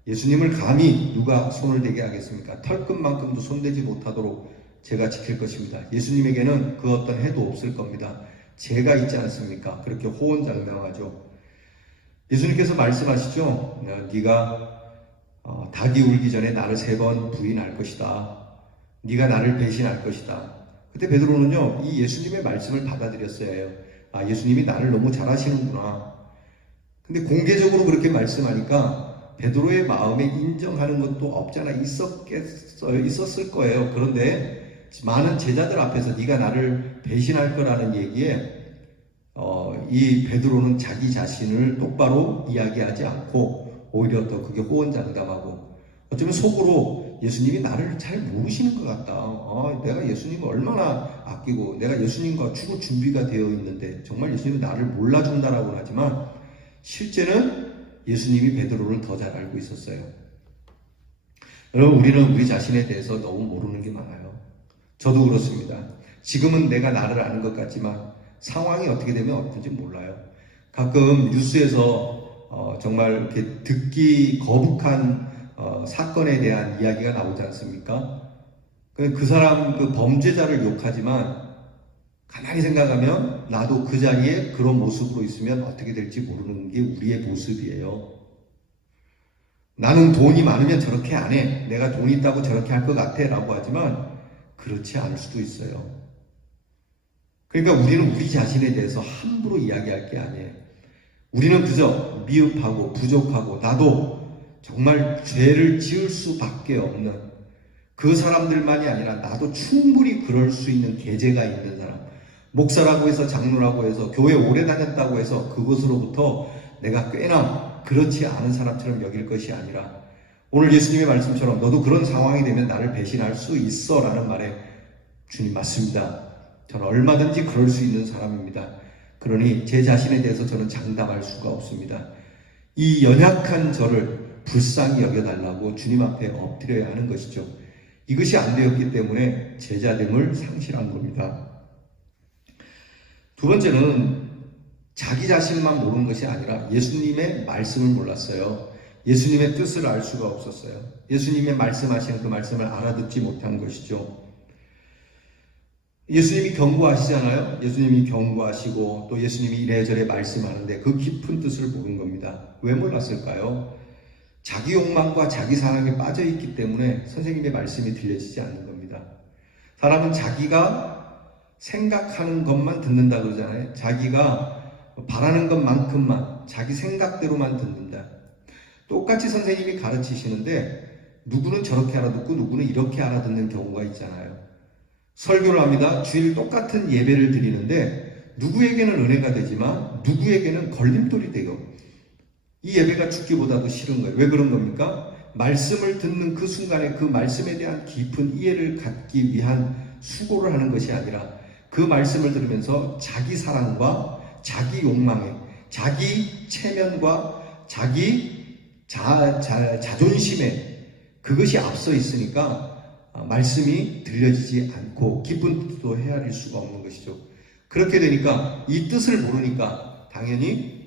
예수님을 감히 누가 손을 대게 하겠습니까? 털끝만큼도 손대지 못하도록 제가 지킬 것입니다. 예수님에게는 그 어떤 해도 없을 겁니다. 제가 있지 않습니까? 그렇게 호언장담하죠. 예수님께서 말씀하시죠. 네가 닭이 울기 전에 나를 3번 부인할 것이다. 네가 나를 배신할 것이다. 그때 베드로는요, 이 예수님의 말씀을 받아들였어야 해요. 예수님이 나를 너무 잘 아시는구나. 근데 공개적으로 그렇게 말씀하니까 베드로의 마음에 인정하는 것도 없잖아 있었을 거예요. 그런데 많은 제자들 앞에서 네가 나를 배신할 거라는 얘기에 이 베드로는 자기 자신을 똑바로 이야기하지 않고 오히려 더 그게 호언장담하고, 어쩌면 속으로 예수님이 나를 잘 모르시는 것 같다. 내가 예수님을 얼마나 아끼고 내가 예수님과 죽을 준비가 되어 있는데 정말 예수님이 나를 몰라준다라고는 하지만 실제는 예수님이 베드로를 더 잘 알고 있었어요. 여러분, 우리는 우리 자신에 대해서 너무 모르는 게 많아요. 저도 그렇습니다. 지금은 내가 나를 아는 것 같지만 상황이 어떻게 되면 어떨지 몰라요. 가끔 뉴스에서 정말 이렇게 듣기 거북한 사건에 대한 이야기가 나오지 않습니까? 그 사람 그 범죄자를 욕하지만 가만히 생각하면 나도 그 자리에 그런 모습으로 있으면 어떻게 될지 모르는 게 우리의 모습이에요. 나는 돈이 많으면 저렇게 안 해. 내가 돈이 있다고 저렇게 할 것 같아 라고 하지만 그렇지 않을 수도 있어요. 그러니까 우리는 우리 자신에 대해서 함부로 이야기할 게 아니에요. 우리는 그저 미흡하고 부족하고 나도 정말 죄를 지을 수밖에 없는 그 사람들만이 아니라 나도 충분히 그럴 수 있는 계제가 있는 사람, 목사라고 해서 장로라고 해서 교회 오래 다녔다고 해서 그것으로부터 내가 꽤나 그렇지 않은 사람처럼 여길 것이 아니라 오늘 예수님의 말씀처럼 너도 그런 상황이 되면 나를 배신할 수 있어 라는 말에 주님 맞습니다. 저는 얼마든지 그럴 수 있는 사람입니다. 그러니 제 자신에 대해서 저는 장담할 수가 없습니다. 이 연약한 저를 불쌍히 여겨달라고 주님 앞에 엎드려야 하는 것이죠. 이것이 안 되었기 때문에 제자됨을 상실한 겁니다. 두 번째는 자기 자신만 모르는 것이 아니라 예수님의 말씀을 몰랐어요. 예수님의 뜻을 알 수가 없었어요. 예수님의 말씀하시는 그 말씀을 알아듣지 못한 것이죠. 예수님이 경고하시잖아요. 예수님이 경고하시고 또 예수님이 이래저래 말씀하는데 그 깊은 뜻을 모르는 겁니다. 왜 몰랐을까요? 자기 욕망과 자기 사랑에 빠져있기 때문에 선생님의 말씀이 들려지지 않는 겁니다. 사람은 자기가 생각하는 것만 듣는다 그러잖아요. 자기가 바라는 것만큼만 자기 생각대로만 듣는다. 똑같이 선생님이 가르치시는데 누구는 저렇게 알아듣고 누구는 이렇게 알아듣는 경우가 있잖아요. 설교를 합니다. 주일 똑같은 예배를 드리는데 누구에게는 은혜가 되지만 누구에게는 걸림돌이 되고 이 예배가 죽기보다도 싫은 거예요. 왜 그런 겁니까? 말씀을 듣는 그 순간에 그 말씀에 대한 깊은 이해를 갖기 위한 수고를 하는 것이 아니라 그 말씀을 들으면서 자기 사랑과 자기 욕망에 자기 체면과 자기 자존심에 그것이 앞서 있으니까 말씀이 들려지지 않고 기쁜 뜻도 헤아릴 수가 없는 것이죠. 그렇게 되니까 이 뜻을 모르니까 당연히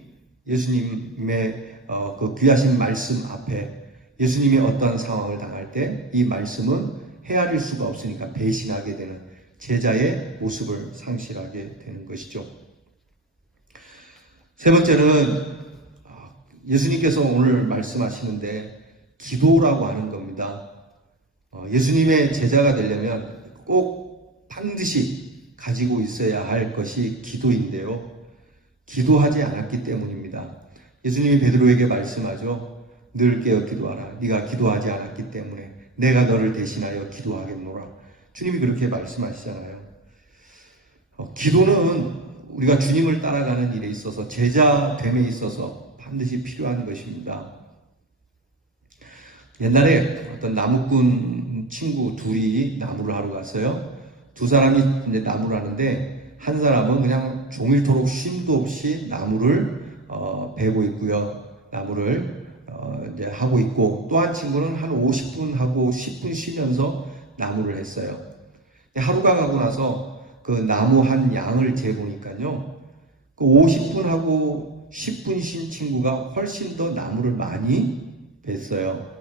예수님의 그 귀하신 말씀 앞에 예수님이 어떠한 상황을 당할 때 이 말씀은 헤아릴 수가 없으니까 배신하게 되는 제자의 모습을 상실하게 되는 것이죠. 세 번째는 예수님께서 오늘 말씀하시는데 기도라고 하는 겁니다. 예수님의 제자가 되려면 꼭 반드시 가지고 있어야 할 것이 기도인데요. 기도하지 않았기 때문입니다. 예수님이 베드로에게 말씀하죠. 늘 깨어 기도하라. 네가 기도하지 않았기 때문에 내가 너를 대신하여 기도하겠노라. 주님이 그렇게 말씀하시잖아요. 기도는 우리가 주님을 따라가는 일에 있어서 제자됨에 있어서 반드시 필요한 것입니다. 옛날에 어떤 나무꾼 친구 둘이 나무를 하러 갔어요. 두 사람이 이제 나무를 하는데 한 사람은 그냥 종일토록 쉼도 없이 나무를 베고 있고요. 나무를 이제 하고 있고 또 한 친구는 한 50분 하고 10분 쉬면서 나무를 했어요. 하루가 가고 나서 그 나무 한 양을 재보니까요. 그 50분 하고 10분 쉰 친구가 훨씬 더 나무를 많이 뱄어요.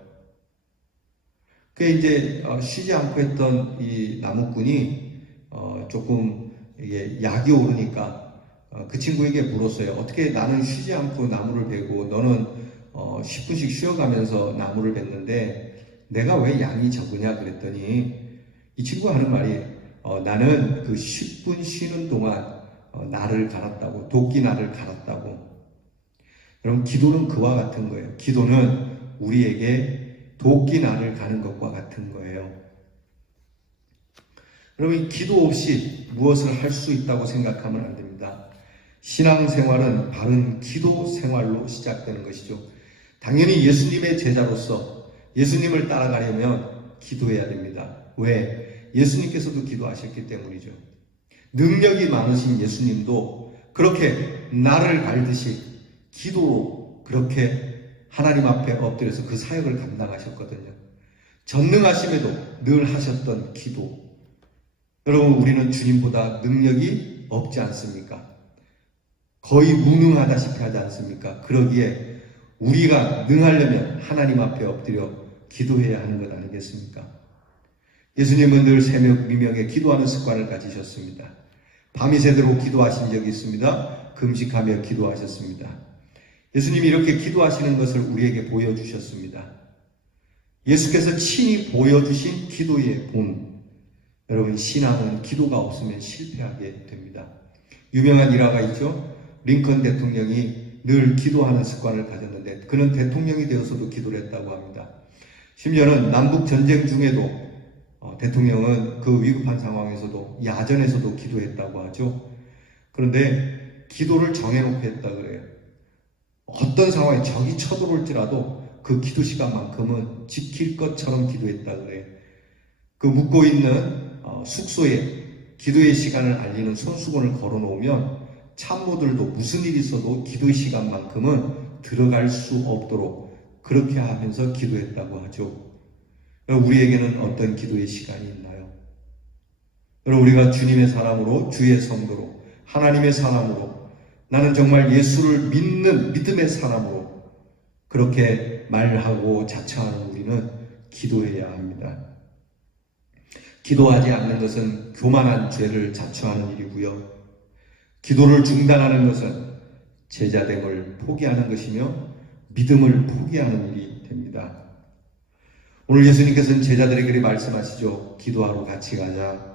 그 이제 쉬지 않고 했던 이 나무꾼이 조금 이게 약이 오르니까 그 친구에게 물었어요. 어떻게 나는 쉬지 않고 나무를 베고 너는 10분씩 쉬어가면서 나무를 뱄는데 내가 왜 양이 적으냐 그랬더니 이 친구가 하는 말이 나는 그 10분 쉬는 동안 나를 갈았다고, 도끼 나를 갈았다고. 여러분 기도는 그와 같은 거예요. 기도는 우리에게 도끼 나를 가는 것과 같은 거예요. 여러분 기도 없이 무엇을 할 수 있다고 생각하면 안 됩니다. 신앙생활은 바른 기도 생활로 시작되는 것이죠. 당연히 예수님의 제자로서 예수님을 따라가려면 기도해야 됩니다. 왜? 예수님께서도 기도하셨기 때문이죠. 능력이 많으신 예수님도 그렇게 나를 갈듯이 기도로 그렇게 하나님 앞에 엎드려서 그 사역을 감당하셨거든요. 전능하심에도 늘 하셨던 기도. 여러분 우리는 주님보다 능력이 없지 않습니까? 거의 무능하다시피 하지 않습니까? 그러기에 우리가 능하려면 하나님 앞에 엎드려 기도해야 하는 것 아니겠습니까? 예수님은 늘 새벽 미명에 기도하는 습관을 가지셨습니다. 밤이 새도록 기도하신 적이 있습니다. 금식하며 기도하셨습니다. 예수님이 이렇게 기도하시는 것을 우리에게 보여주셨습니다. 예수께서 친히 보여주신 기도의 본. 여러분, 신앙은 기도가 없으면 실패하게 됩니다. 유명한 일화가 있죠. 링컨 대통령이 늘 기도하는 습관을 가졌는데 그는 대통령이 되어서도 기도를 했다고 합니다. 심지어는 남북 전쟁 중에도 대통령은 그 위급한 상황에서도 야전에서도 기도했다고 하죠. 그런데 기도를 정해놓고 했다 그래요. 어떤 상황에 적이 쳐들어올지라도 그 기도 시간만큼은 지킬 것처럼 기도했다 그래요. 그 묵고 있는 숙소에 기도의 시간을 알리는 손수건을 걸어놓으면 참모들도 무슨 일이 있어도 기도의 시간만큼은 들어갈 수 없도록 그렇게 하면서 기도했다고 하죠. 우리에게는 어떤 기도의 시간이 있나요? 여러분, 우리가 주님의 사람으로, 주의 성도로, 하나님의 사람으로, 나는 정말 예수를 믿는 믿음의 사람으로 그렇게 말하고 자처하는 우리는 기도해야 합니다. 기도하지 않는 것은 교만한 죄를 자처하는 일이고요. 기도를 중단하는 것은 제자됨을 포기하는 것이며 믿음을 포기하는 일이 됩니다. 오늘 예수님께서는 제자들에게 말씀하시죠. 기도하러 같이 가자.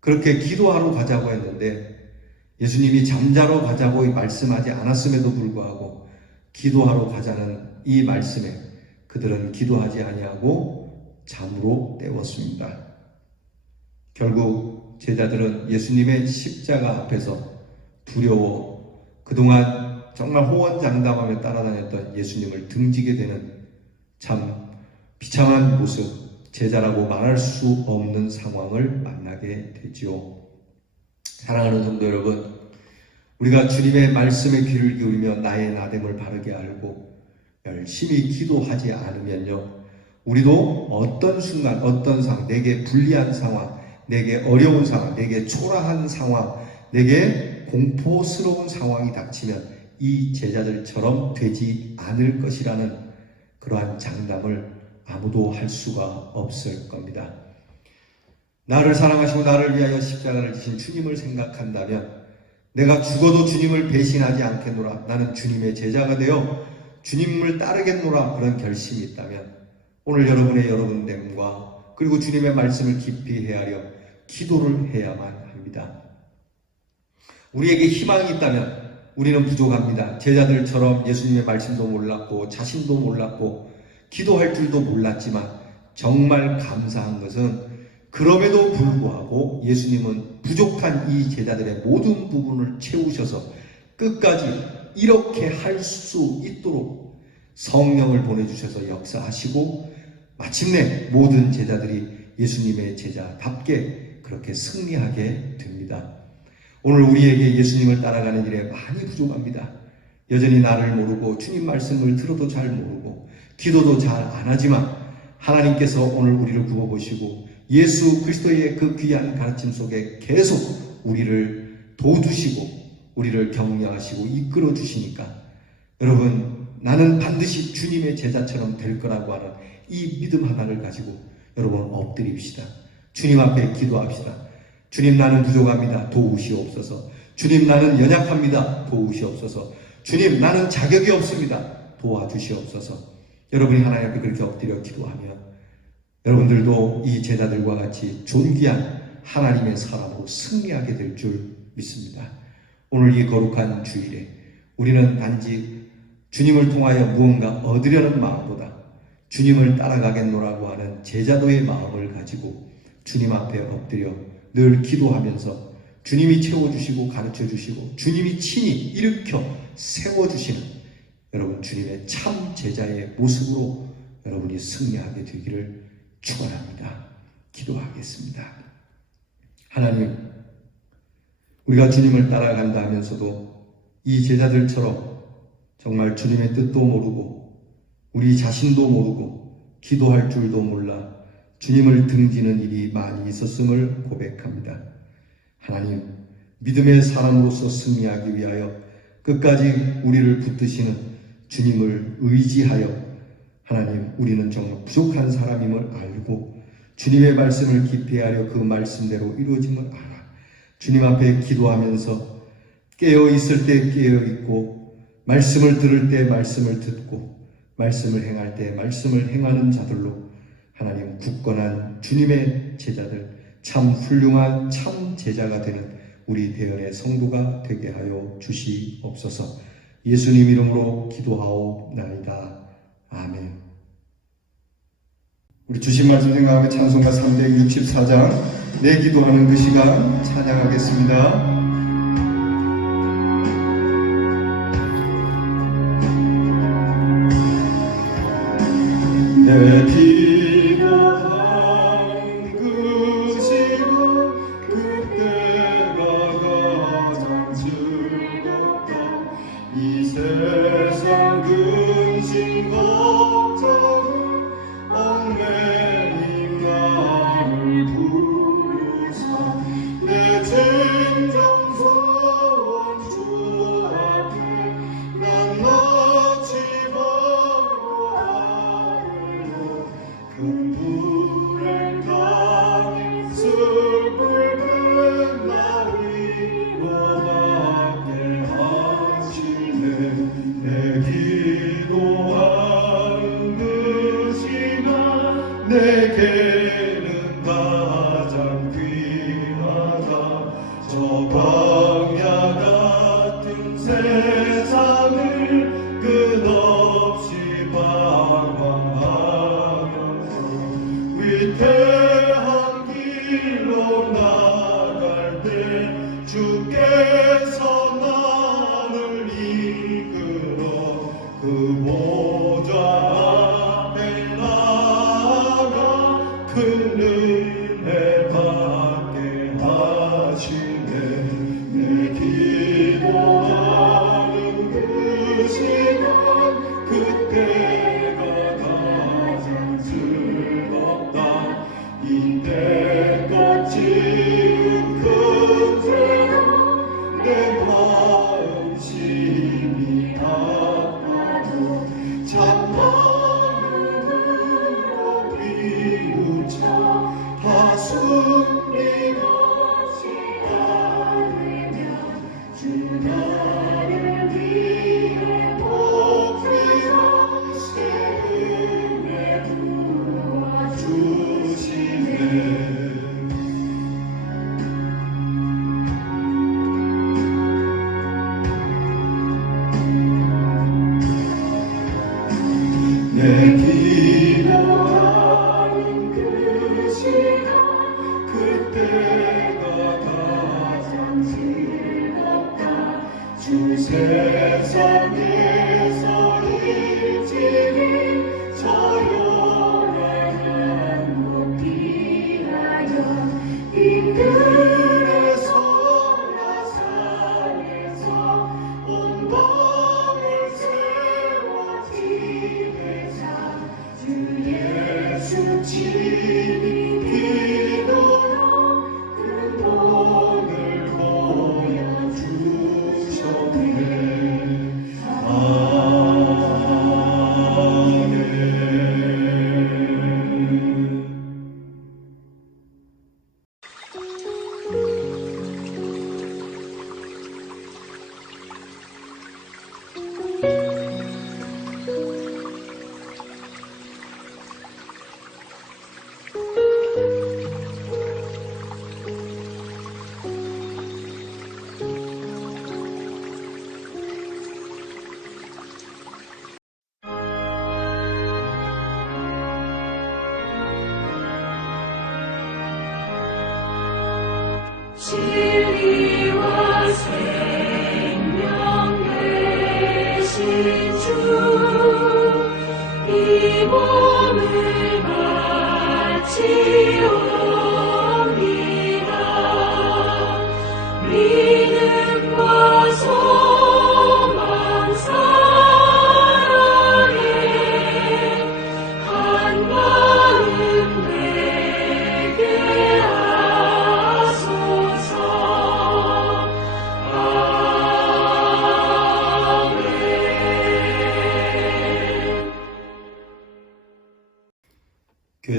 그렇게 기도하러 가자고 했는데 예수님이 잠자러 가자고 말씀하지 않았음에도 불구하고 기도하러 가자는 이 말씀에 그들은 기도하지 아니하고 잠으로 때웠습니다. 결국 제자들은 예수님의 십자가 앞에서 두려워 그동안 정말 호언장담하며 따라다녔던 예수님을 등지게 되는 참 비참한 모습, 제자라고 말할 수 없는 상황을 만나게 되지요. 사랑하는 성도 여러분, 우리가 주님의 말씀에 귀를 기울이며 나의 나됨을 바르게 알고 열심히 기도하지 않으면요, 우리도 어떤 순간, 어떤 상황, 내게 불리한 상황, 내게 어려운 상황, 내게 초라한 상황, 내게 공포스러운 상황이 닥치면 이 제자들처럼 되지 않을 것이라는 그러한 장담을 아무도 할 수가 없을 겁니다. 나를 사랑하시고 나를 위하여 십자가를 지신 주님을 생각한다면 내가 죽어도 주님을 배신하지 않겠노라, 나는 주님의 제자가 되어 주님을 따르겠노라, 그런 결심이 있다면 오늘 여러분의 여러분됨과 그리고 주님의 말씀을 깊이 헤아려 기도를 해야만 합니다. 우리에게 희망이 있다면 우리는 부족합니다. 제자들처럼 예수님의 말씀도 몰랐고 자신도 몰랐고 기도할 줄도 몰랐지만 정말 감사한 것은 그럼에도 불구하고 예수님은 부족한 이 제자들의 모든 부분을 채우셔서 끝까지 이렇게 할 수 있도록 성령을 보내주셔서 역사하시고 마침내 모든 제자들이 예수님의 제자답게 그렇게 승리하게 됩니다. 오늘 우리에게 예수님을 따라가는 일에 많이 부족합니다. 여전히 나를 모르고 주님 말씀을 들어도 잘 모르고 기도도 잘 안 하지만 하나님께서 오늘 우리를 구워보시고 예수 그리스도의 그 귀한 가르침 속에 계속 우리를 도우시고 우리를 격려하시고 이끌어 주시니까 여러분, 나는 반드시 주님의 제자처럼 될 거라고 하는 이 믿음 하나를 가지고 여러분 엎드립시다. 주님 앞에 기도합시다. 주님, 나는 부족합니다. 도우시옵소서. 주님, 나는 연약합니다. 도우시옵소서. 주님, 나는 자격이 없습니다. 도와주시옵소서. 여러분이 하나님 앞에 그렇게 엎드려 기도하면 여러분들도 이 제자들과 같이 존귀한 하나님의 사람으로 승리하게 될 줄 믿습니다. 오늘 이 거룩한 주일에 우리는 단지 주님을 통하여 무언가 얻으려는 마음보다 주님을 따라가겠노라고 하는 제자도의 마음을 가지고 주님 앞에 엎드려 늘 기도하면서 주님이 채워주시고 가르쳐주시고 주님이 친히 일으켜 세워주시는 여러분 주님의 참 제자의 모습으로 여러분이 승리하게 되기를 축원합니다. 기도하겠습니다. 하나님, 우리가 주님을 따라간다 하면서도 이 제자들처럼 정말 주님의 뜻도 모르고 우리 자신도 모르고 기도할 줄도 몰라 주님을 등지는 일이 많이 있었음을 고백합니다. 하나님, 믿음의 사람으로서 승리하기 위하여 끝까지 우리를 붙드시는 주님을 의지하여 하나님 우리는 정말 부족한 사람임을 알고 주님의 말씀을 깊이 하려 그 말씀대로 이루어짐을 알아 주님 앞에 기도하면서 깨어 있을 때 깨어 있고 말씀을 들을 때 말씀을 듣고 말씀을 행할 때 말씀을 행하는 자들로 하나님 굳건한 주님의 제자들 참 훌륭한 참 제자가 되는 우리 대연의 성도가 되게 하여 주시옵소서. 예수님 이름으로 기도하옵나이다. 아멘. 우리 주신 말씀 생각하며 찬송가 364장 내 기도하는 그 시간 찬양하겠습니다. 내 기도한 그 시간 그때가 가장 즐겁다. 이 세상 근심 걱정은 얽매인 나를 부르사 내 진정서원 주 앞에 난 놓지 큰 불에 타는 슬플 나 위로받게 하시네. 내 기도하는 그 시간 내게는 가장 귀하다. 저 광야 같은 세상을 끝없이 방황하면서 위태한 길로 나갈 때 주께서 나를 이끌어 그 보좌 앞에 나아가 큰 은혜 받게 하시네. 내 기도하는 그 시간 그때가 가장 즐겁다. 이때껏 지은 큰 죄로 내 마음 심히 아파도 찬마음으로 비우쳐 다 숨김없이 아뢰며 주 나를 위해 복비로 새 은혜 부어주시네. 내 기도하는 그 시간 그때가 가장 즐겁다. 주 세상에서 일찍이 저 요란한 곳 피하여 빈들에서나 산에서 온 밤을 세워 지내자 주 예수 친히 기도로 그 본을 보여주셨네. 아멘.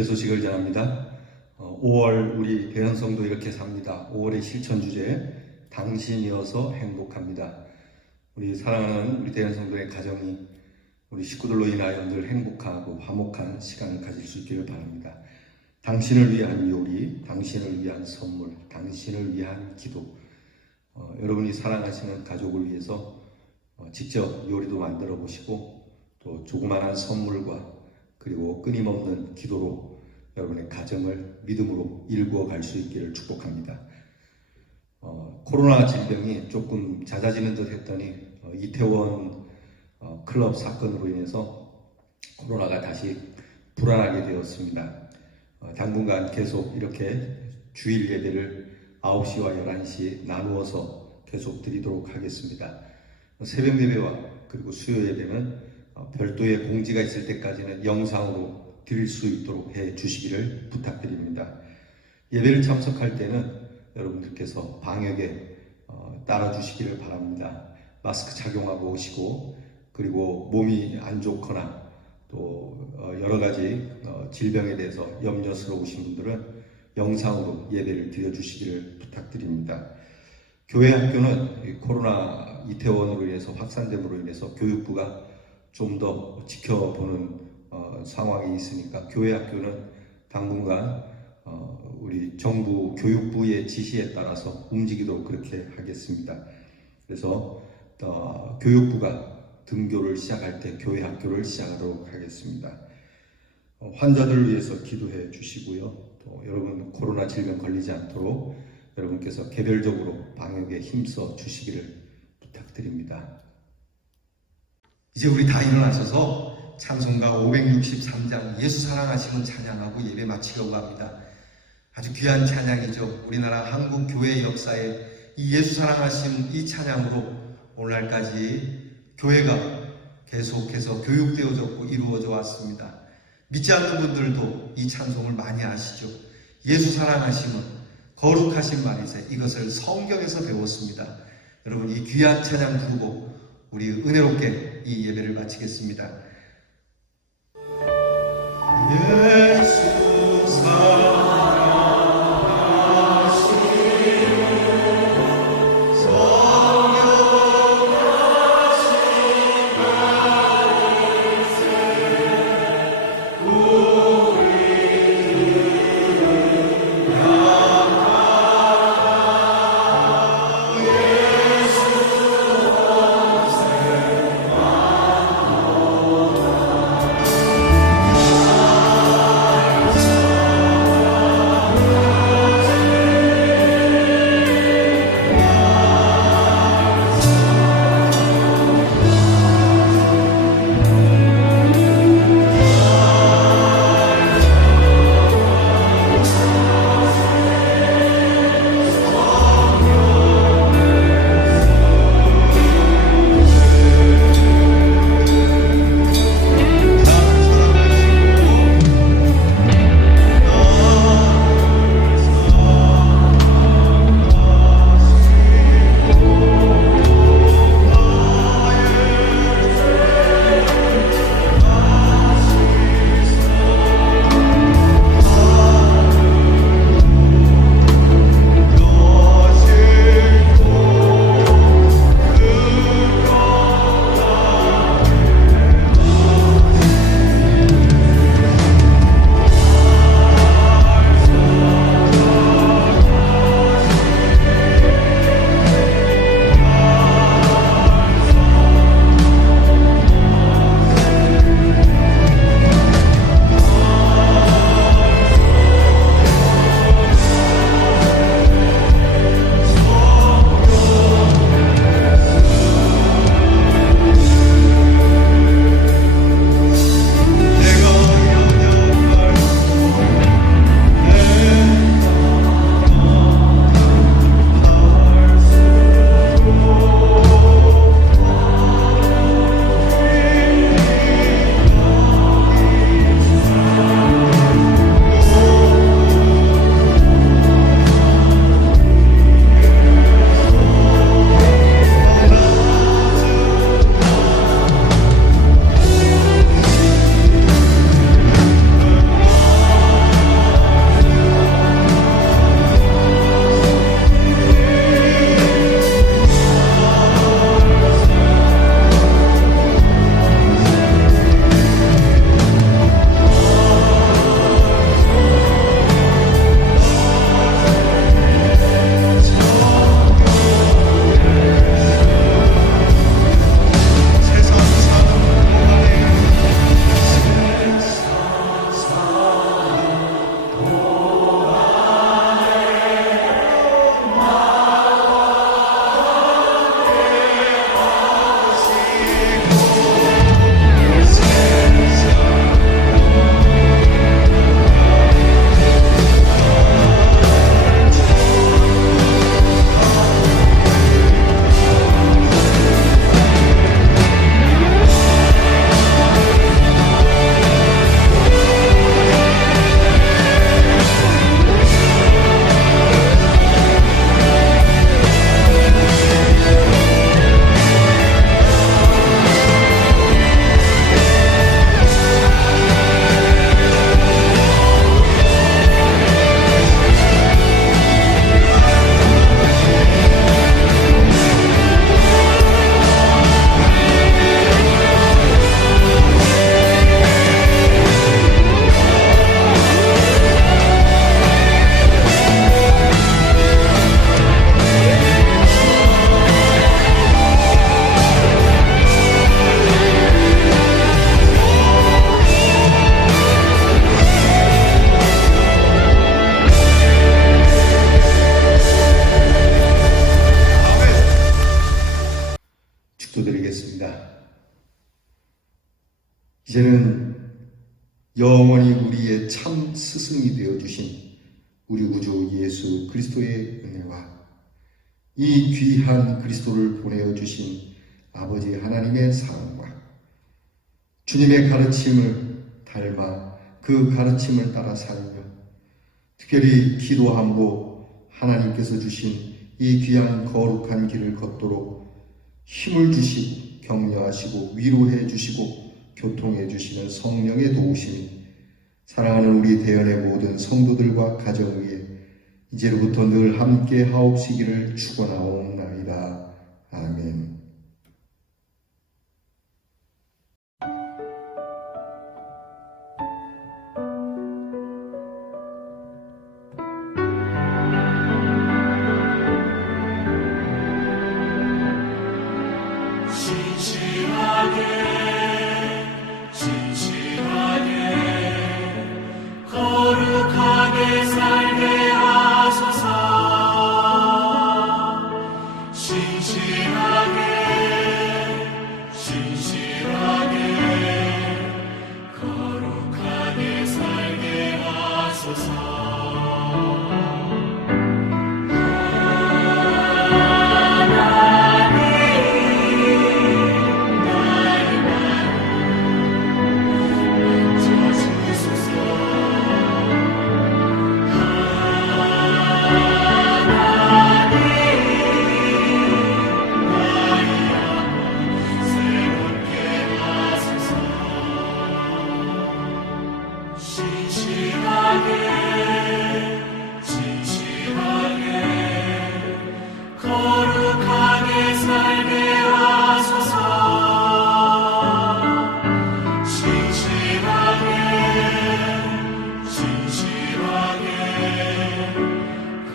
기도의 소식을 전합니다. 5월 우리 대현성도 이렇게 삽니다. 5월의 실천 주제 당신이어서 행복합니다. 우리 사랑하는 우리 대현성도의 가정이 우리 식구들로 인하여 늘 행복하고 화목한 시간을 가질 수 있기를 바랍니다. 당신을 위한 요리, 당신을 위한 선물, 당신을 위한 기도. 여러분이 사랑하시는 가족을 위해서 직접 요리도 만들어 보시고 또 조그마한 선물과 그리고 끊임없는 기도로 여러분의 가정을 믿음으로 일구어 갈 수 있기를 축복합니다. 코로나 질병이 조금 잦아지는 듯 했더니 이태원 클럽 사건으로 인해서 코로나가 다시 불안하게 되었습니다. 당분간 계속 이렇게 주일 예배를 9시와 11시 나누어서 계속 드리도록 하겠습니다. 새벽 예배와 그리고 수요 예배는 별도의 공지가 있을 때까지는 영상으로 드릴 수 있도록 해 주시기를 부탁드립니다. 예배를 참석할 때는 여러분들께서 방역에 따라 주시기를 바랍니다. 마스크 착용하고 오시고 그리고 몸이 안 좋거나 또 여러 가지 질병에 대해서 염려스러우신 분들은 영상으로 예배를 드려주시기를 부탁드립니다. 교회 학교는 코로나 이태원으로 인해서 확산됨으로 인해서 교육부가 좀 더 지켜보는 상황이 있으니까 교회 학교는 당분간 우리 정부 교육부의 지시에 따라서 움직이도록 그렇게 하겠습니다. 그래서 교육부가 등교를 시작할 때 교회 학교를 시작하도록 하겠습니다. 환자들을 위해서 기도해 주시고요. 또 여러분 코로나 질병 걸리지 않도록 여러분께서 개별적으로 방역에 힘써 주시기를 부탁드립니다. 이제 우리 다 일어나셔서 찬송가 563장 예수 사랑하심은 찬양하고 예배 마치려고 합니다. 아주 귀한 찬양이죠. 우리나라 한국 교회 역사에 이 예수 사랑하심 이 찬양으로 오늘날까지 교회가 계속해서 교육되어졌고 이루어져 왔습니다. 믿지 않는 분들도 이 찬송을 많이 아시죠. 예수 사랑하심은 거룩하신 말이세. 이것을 성경에서 배웠습니다. 여러분 이 귀한 찬양 부르고 우리 은혜롭게 이 예배를 마치겠습니다. 예수 기도드리겠습니다. 이제는 영원히 우리의 참 스승이 되어주신 우리 구주 예수 그리스도의 은혜와 이 귀한 그리스도를 보내어 주신 아버지 하나님의 사랑과 주님의 가르침을 닮아 그 가르침을 따라 살며 특별히 기도함으로 하나님께서 주신 이 귀한 거룩한 길을 걷도록 힘을 주시고 격려하시고 위로해 주시고 교통해 주시는 성령의 도우심이 사랑하는 우리 대연의 모든 성도들과 가정 위에 이제로부터 늘 함께 하옵시기를 축원하옵나이다. 아멘. 거룩하게 살게 하소서. 거룩하게 살게 하소서. 거룩하게 살게 하소서. 진실하게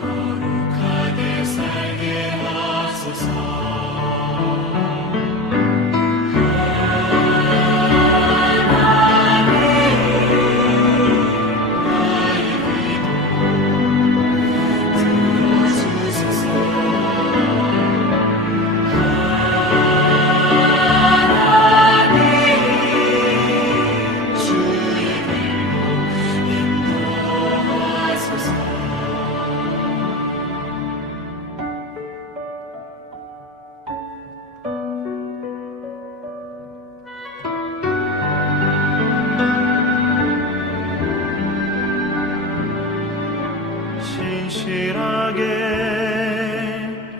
거룩하게 살게 하소서.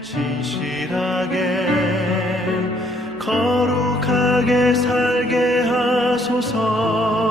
진실하게 거룩하게 살게 하소서.